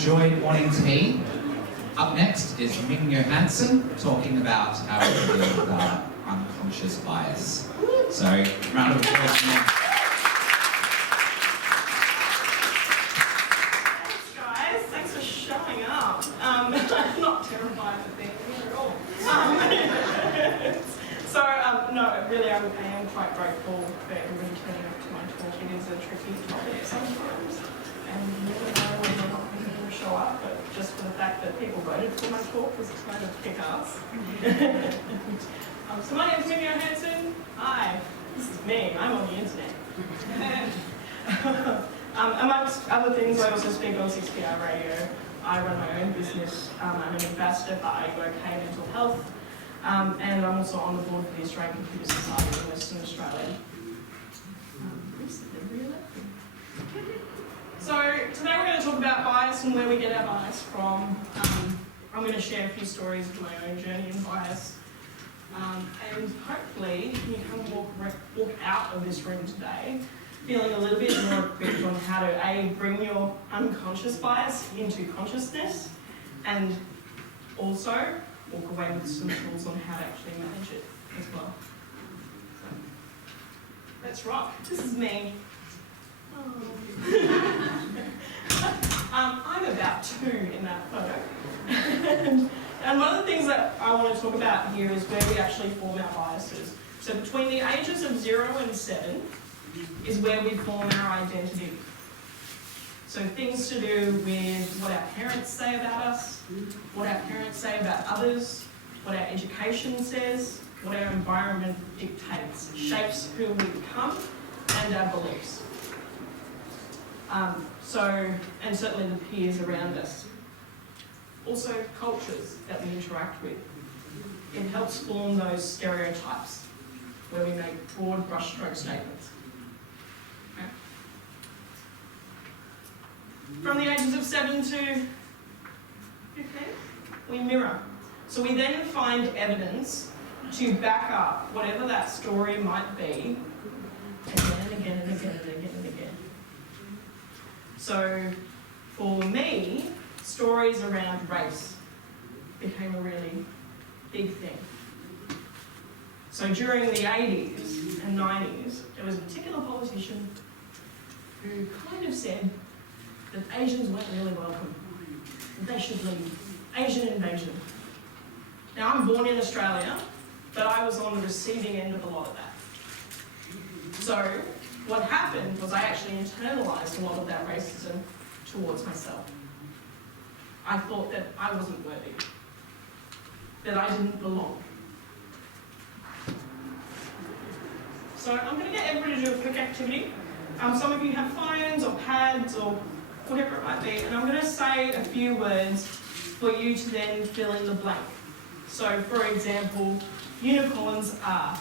enjoyed morning tea. Up next is Ming Johanson talking about how we deal with our unconscious bias. So, round of applause, Ming. Thanks, guys. Thanks for showing up. I'm not terrified of being here at all. No, really, I am quite grateful for everybody turning up to my talk. It is a tricky topic sometimes, and you never know when you're not going to show up, but just for the fact that people voted for my talk was kind of kick-ass. So my name is Ming Johanson. Hi, this is me. I'm on the internet. Amongst other things, I also speak on 6PR radio. I run my own business. I'm an ambassador for OK Mental Health. And I'm also on the board for the Australian Computer Society in Western Australia. Recently re-elected. So today we're going to talk about bias and where we get our bias from. I'm going to share a few stories of my own journey in bias. And hopefully you can walk out of this room today feeling a little bit more equipped on how to A, bring your unconscious bias into consciousness, and also walk away with some tools on how to actually manage it as well. So, let's rock. This is me. I'm about 2 in that photo. And one of the things that I want to talk about here is where we actually form our biases. So between the ages of 0 and 7 is where we form our identity. So things to do with what our parents say about us, what our parents say about others, what our education says, what our environment dictates, shapes who we become and our beliefs. And certainly the peers around us. Also cultures that we interact with. It helps form those stereotypes where we make broad brushstroke statements. Okay. From the ages of 7 to 15, we mirror. So we then find evidence to back up whatever that story might be again and again and again and again and again. So for me, stories around race became a really big thing. So during the 80s and 90s, there was a particular politician who kind of said that Asians weren't really welcome, that they should leave. Asian invasion. Now, I'm born in Australia, but I was on the receiving end of a lot of that. So what happened was I actually internalised a lot of that racism towards myself. I thought that I wasn't worthy, that I didn't belong. So I'm going to get everybody to do a quick activity. Some of you have phones or pads or whatever it might be, and I'm going to say a few words for you to then fill in the blank. So, for example, unicorns are.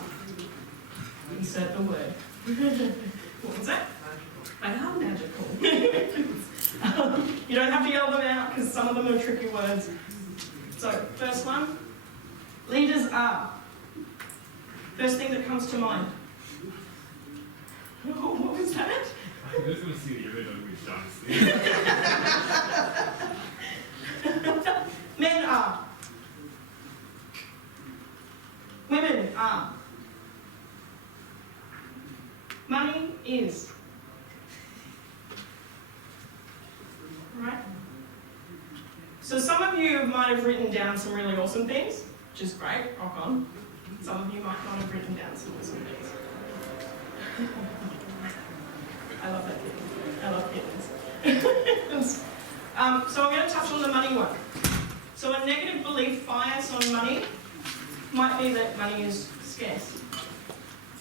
Insert the word. What was that? They are magical. You don't have to yell them out because some of them are tricky words. So, first one, leaders are. First thing that comes to mind. Oh, what was that? I'm just going to see the image of me dancing. Men are. Women are. Money is. Right? So some of you might have written down some really awesome things, which is great, rock on. Some of you might not have written down some awesome things. I love that kitten. I love kittens. So I'm going to touch on the money one. So a negative belief bias on money might be that money is scarce.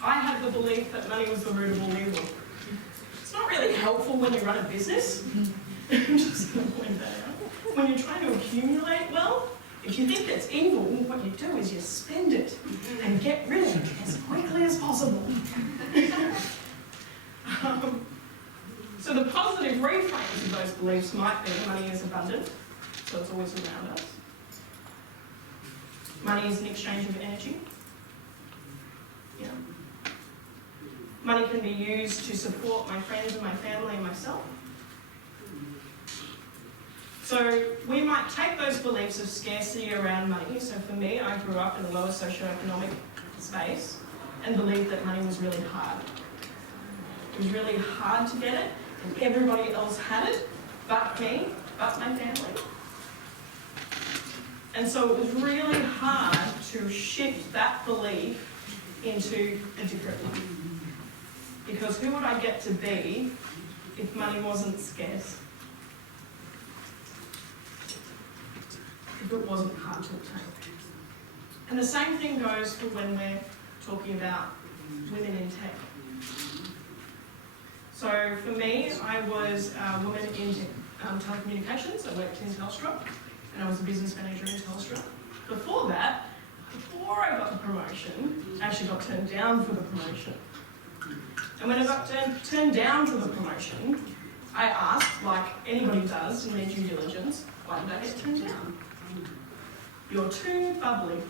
I had the belief that money was the root of all evil. It's not really helpful when you run a business. I'm just going to point that out. When you're trying to accumulate wealth, if you think that's evil, what you do is you spend it and get rid of it as quickly as possible. So the positive reframes of those beliefs might be money is abundant, so it's always around us. Money is an exchange of energy. Yeah. Money can be used to support my friends and my family and myself. So we might take those beliefs of scarcity around money. So for me, I grew up in a lower socioeconomic space and believed that money was really hard. It was really hard to get it, and everybody else had it, but me, but my family. And so it was really hard to shift that belief into a different one. Because who would I get to be if money wasn't scarce? If it wasn't hard to obtain. And the same thing goes for when we're talking about women in tech. So for me, I was a woman in telecommunications. I worked in Telstra, and I was a business manager in Telstra. Before that, before I got the promotion, I actually got turned down for the promotion. And when I got turned down for the promotion, I asked, like anybody does in their due diligence, why did I get turned down? You're too bubbly.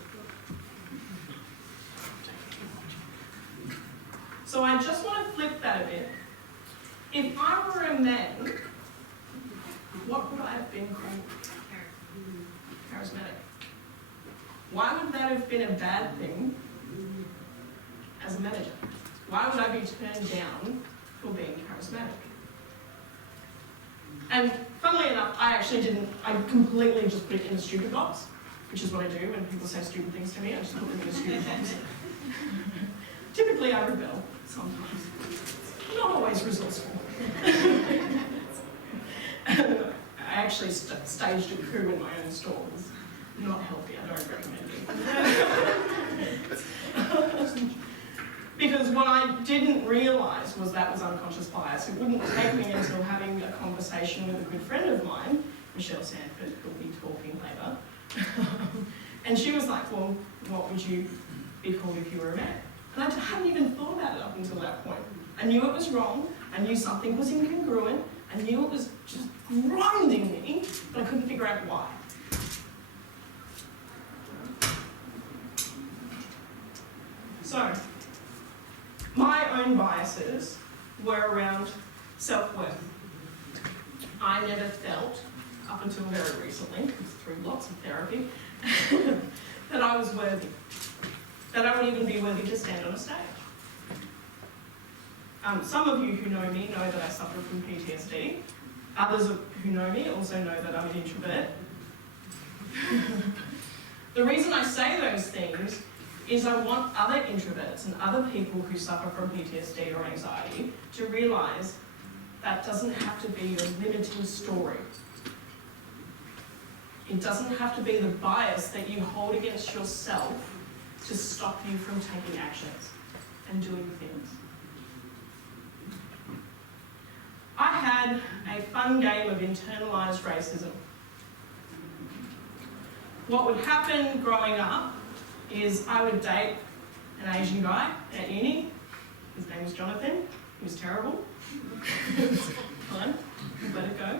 So I just want to flip that a bit. If I were a man, what would I have been called? Charismatic. Why would that have been a bad thing as a manager? Why would I be turned down for being charismatic? And funnily enough, I completely just put it in the stupid box, which is what I do when people say stupid things to me. I just put them in the stupid box. Typically, I rebel sometimes. Not always resourceful. I actually staged a coup in my own store. It was not healthy. I don't recommend it. Because what I didn't realise was that was unconscious bias. It wouldn't take me until having a conversation with a good friend of mine, Michelle Sanford, who'll be talking later. And she was like, well, what would you be called if you were a man? And I hadn't even thought about it up until that point. I knew it was wrong. I knew something was incongruent. I knew it was just grinding me, but I couldn't figure out why. So, my own biases were around self-worth. I never felt, up until very recently, through lots of therapy, that I was worthy. That I would even be worthy to stand on a stage. Some of you who know me know that I suffer from PTSD. Others who know me also know that I'm an introvert. The reason I say those things is I want other introverts and other people who suffer from PTSD or anxiety to realise that doesn't have to be your limiting story. It doesn't have to be the bias that you hold against yourself to stop you from taking actions and doing things. I had a fun game of internalised racism. What would happen growing up is I would date an Asian guy at uni. His name was Jonathan. He was terrible. Fine, let it go.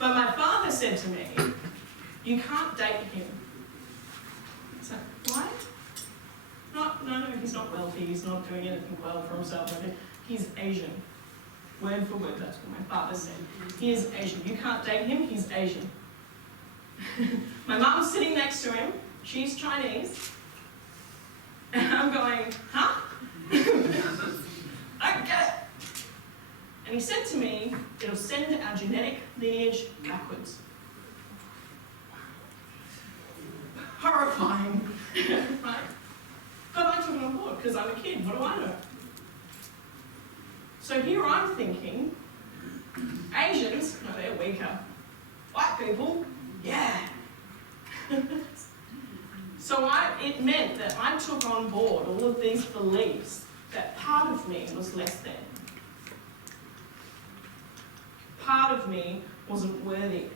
But my father said to me, you can't date him. So, why? No, he's not wealthy. He's not doing anything well for himself. He's Asian. Word for word, that's what my father said. He is Asian. You can't date him, he's Asian. My mum's sitting next to him. She's Chinese. And I'm going, huh? I don't get it. And he said to me, it'll send our genetic lineage backwards. Horrifying, right? But I took it on board because I'm a kid. What do I know? So here I'm thinking, Asians, no, they're weaker. White people, yeah. So it meant that I took on board all of these beliefs that part of me was less than. Part of me wasn't worthy.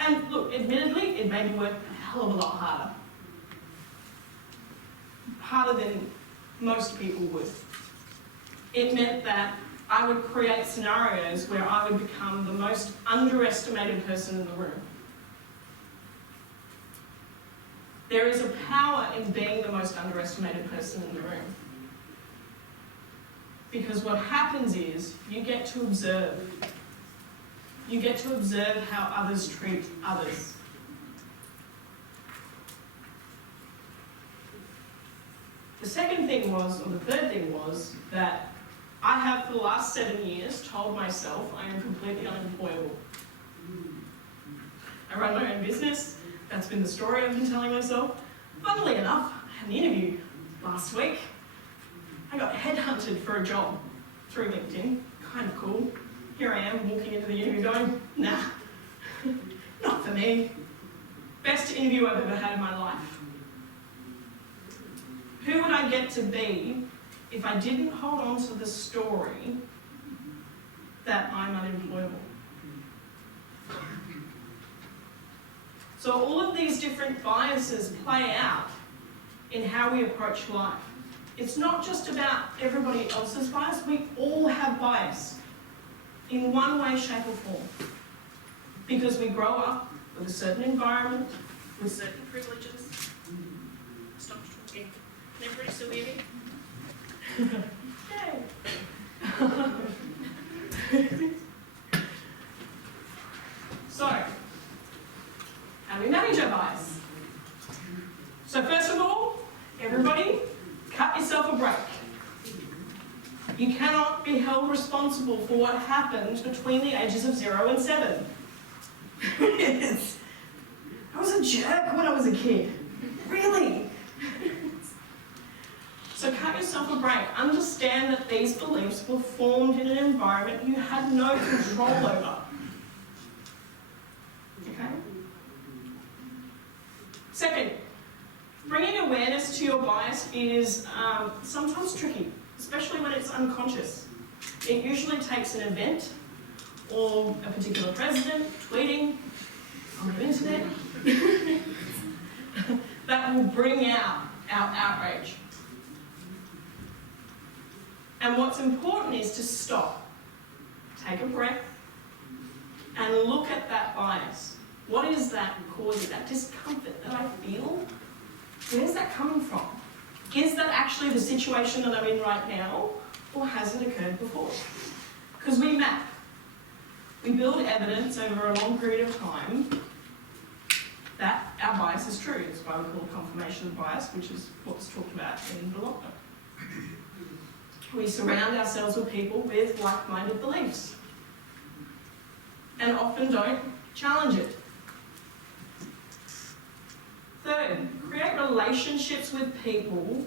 And look, admittedly, it made me work a hell of a lot harder. Harder than most people would. It meant that I would create scenarios where I would become the most underestimated person in the room. There is a power in being the most underestimated person in the room. Because what happens is, you get to observe. You get to observe how others treat others. The second thing was, or the third thing was, that I have for the last 7 years told myself I am completely unemployable. I run my own business. That's been the story I've been telling myself. Funnily enough, I had an interview last week. I got headhunted for a job through LinkedIn. Kind of cool. Here I am walking into the interview going, nah, not for me. Best interview I've ever had in my life. Who would I get to be if I didn't hold on to the story that I'm unemployable? So all of these different biases play out in how we approach life. It's not just about everybody else's bias, we all have bias in one way, shape or form. Because we grow up with a certain environment, with certain privileges. Stop talking. Can everybody still hear me? Yay! So, how do we manage our bias? So first of all, everybody, cut yourself a break. You cannot be held responsible for what happened between the ages of 0 and 7. Yes. I was a jerk when I was a kid. Really? So cut yourself a break. Understand that these beliefs were formed in an environment you had no control over. Okay? Second, bringing awareness to your bias is sometimes tricky, especially when it's unconscious. It usually takes an event or a particular president tweeting on the internet that will bring out our outrage. And what's important is to stop, take a breath, and look at that bias. What is that causing, that discomfort that I feel? Where's that coming from? Is that actually the situation that I'm in right now, or has it occurred before? Because we map. We build evidence over a long period of time that our bias is true. That's why we call it confirmation bias, which is what's talked about in the lockdown. We surround ourselves with people with like-minded beliefs and often don't challenge it. Third, create relationships with people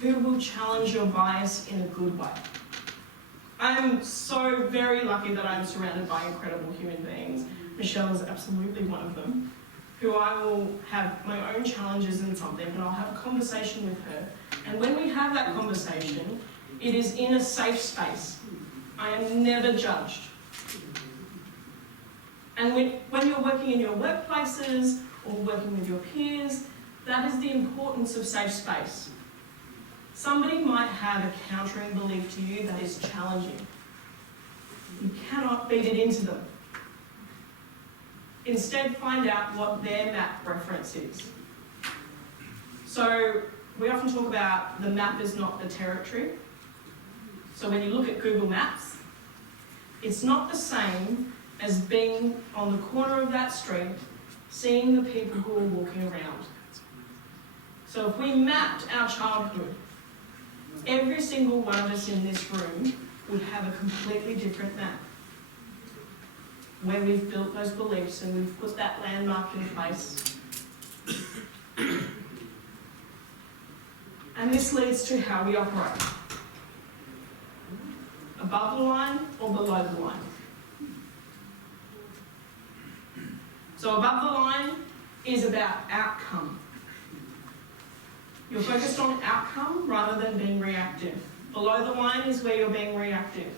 who will challenge your bias in a good way. I'm so very lucky that I'm surrounded by incredible human beings. Michelle is absolutely one of them, who I will have my own challenges in something and I'll have a conversation with her. And when we have that conversation, it is in a safe space. I am never judged. And when you're working in your workplaces or working with your peers, that is the importance of safe space. Somebody might have a countering belief to you that is challenging. You cannot beat it into them. Instead, find out what their map reference is. So we often talk about the map is not the territory. So when you look at Google Maps, it's not the same as being on the corner of that street, seeing the people who are walking around. So if we mapped our childhood, every single one of us in this room would have a completely different map, where we've built those beliefs and we've put that landmark in place. And this leads to how we operate. Above the line or below the line. So above the line is about outcome. You're focused on outcome rather than being reactive. Below the line is where you're being reactive.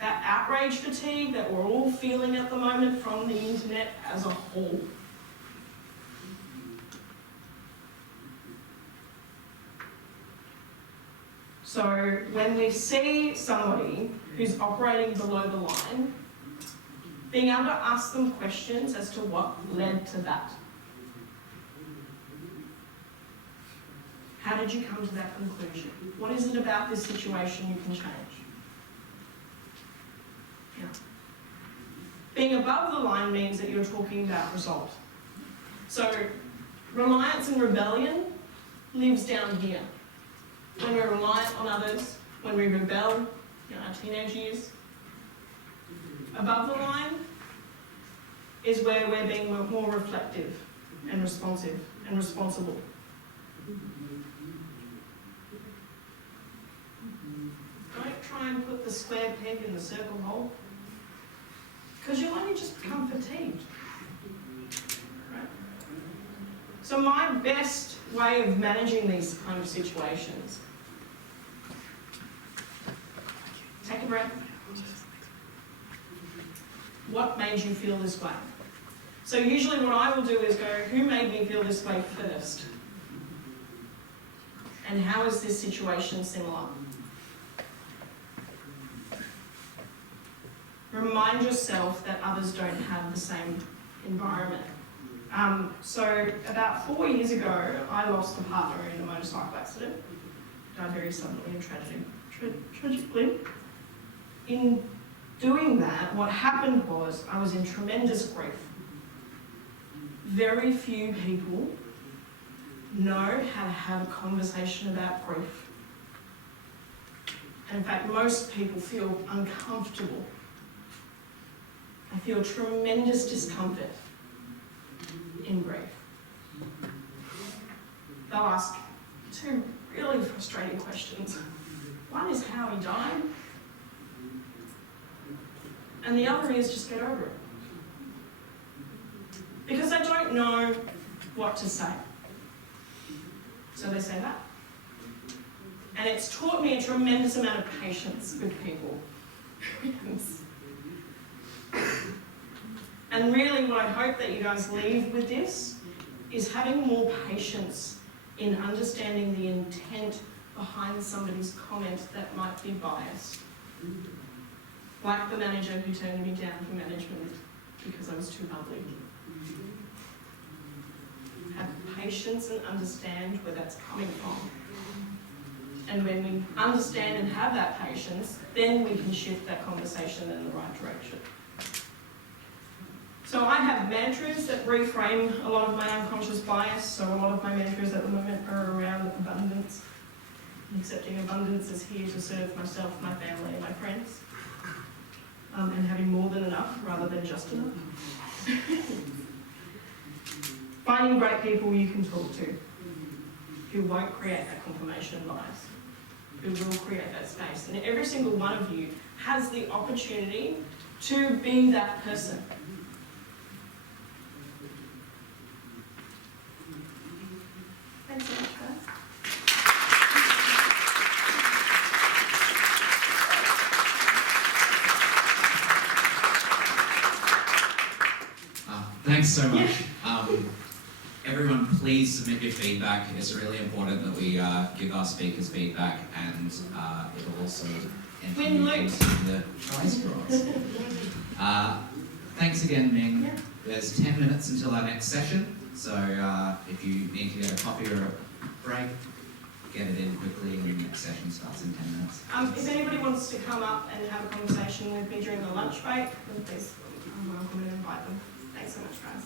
That outrage fatigue that we're all feeling at the moment from the internet as a whole. So when we see somebody who's operating below the line, being able to ask them questions as to what led to that. How did you come to that conclusion? What is it about this situation you can change? line means that you're talking about result. So reliance and rebellion lives down here. When we're reliant on others, when we rebel in our teenage years. Above the line is where we're being more reflective and responsive and responsible. Don't try and put the square peg in the circle hole, because you'll only just become fatigued. Right? So my best way of managing these kind of situations, take a breath. What made you feel this way? So usually what I will do is go, who made me feel this way first? And how is this situation similar? Remind yourself that others don't have the same environment. So about 4 years ago, I lost a partner in a motorcycle accident. Died very suddenly and tragically. In doing that, what happened was I was in tremendous grief. Very few people know how to have a conversation about grief. And in fact, most people feel uncomfortable. I feel tremendous discomfort in grief. They'll ask two really frustrating questions. One is how he died, and the other is just get over it. Because they don't know what to say. So they say that. And it's taught me a tremendous amount of patience with people. And really what I hope that you guys leave with this is having more patience in understanding the intent behind somebody's comment that might be biased. Like the manager who turned me down for management because I was too ugly. Have patience and understand where that's coming from. And when we understand and have that patience, then we can shift that conversation in the right direction. So I have mantras that reframe a lot of my unconscious bias. So a lot of my mantras at the moment are around abundance. Accepting abundance is here to serve myself, my family, and my friends. And having more than enough rather than just enough. Finding great people you can talk to who won't create that confirmation bias, who will create that space. And every single one of you has the opportunity to be that person. Thanks so much, guys. Thanks so much. Everyone, please submit your feedback. It's really important that we give our speakers feedback, and it'll also enter you into the prize draws. Thanks again, Ming. Yeah. There's 10 minutes until our next session, so if you need to get a coffee or a break, get it in quickly, and the next session starts in 10 minutes. If anybody wants to come up and have a conversation with me during the lunch break, then please, I'm welcome and invite them. Thanks so much, guys.